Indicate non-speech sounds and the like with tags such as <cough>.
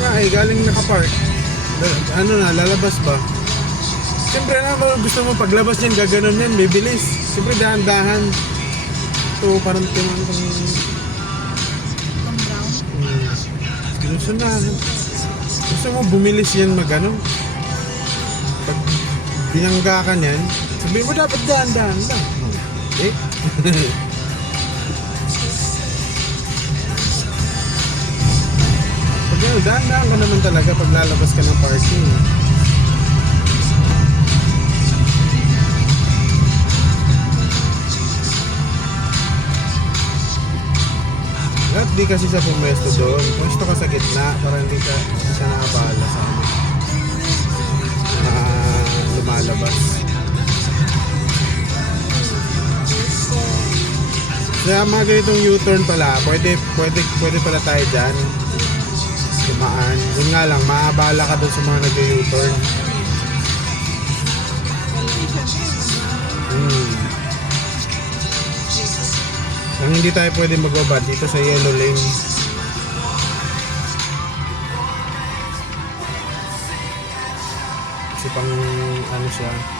nga eh, galing nakapark. Ano na, lalabas ba? Siyempre na, kung gusto mo paglabas niyan, gaganon yan, bibilis. Siyempre dahan-dahan. So, parang timan kung... Hmm, gusto na. Gusto mo bumilis yan magano? Pag binangga ka niyan, sabihin mo dapat dahan-dahan lang. Eh? <laughs> dahan-dahan ka naman talaga pag lalabas ka ng parking. At di kasi siya pumesto doon. Pwesto ka sa gitna para hindi ka hindi siya nakabala sa ano. Na lumalabas. Kaya mga ganitong U-turn pala, pwede, pwede, pwede pala tayo dyan. Tumaan. Yun nga lang, maabala ka doon sa mga nag-U-turn. Hmm. Ang hindi tayo pwede magbaba dito sa yellow lane. Kasi pang ano siya.